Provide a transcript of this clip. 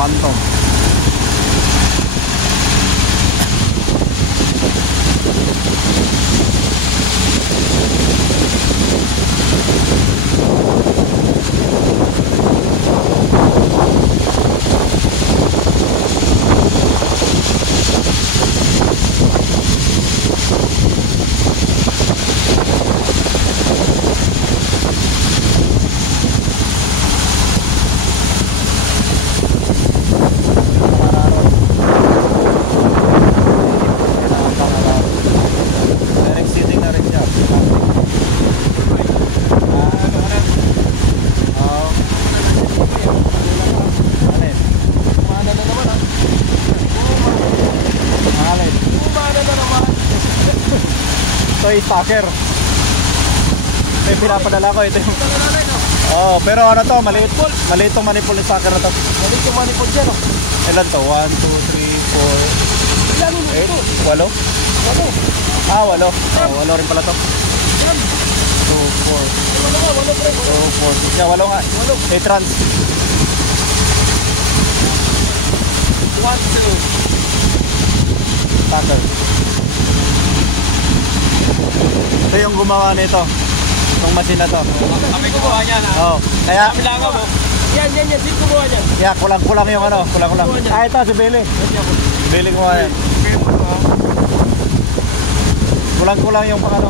Quantum. Toy stalker. May pinapadala ko ito yung... Oh, pero ano to, maliit tong manipul stalker na to. Maliit yung manipul dyan, oh. Ilan to? 1, 2, 3, 4 Ilan mo ito? 8, 8, 8? Walo. Ah, 8. Oh, 8 rin pala to. 2, 4 Walo nga, walo pre. 2, 4, 6. Yeah, 8 nga. 8 trans. 1, 2. Stalker. Ito yung gumawa nito. Itong machine na to. Kami gumawa niyan, ha? Oh, kaya Kami lang mo. Yan. Sino gumawa niyan? kaya kulang-kulang yung ano, kulang-kulang. Ah, ito si Billy. Billy gumawa yan. Kulang-kulang yung pang ano.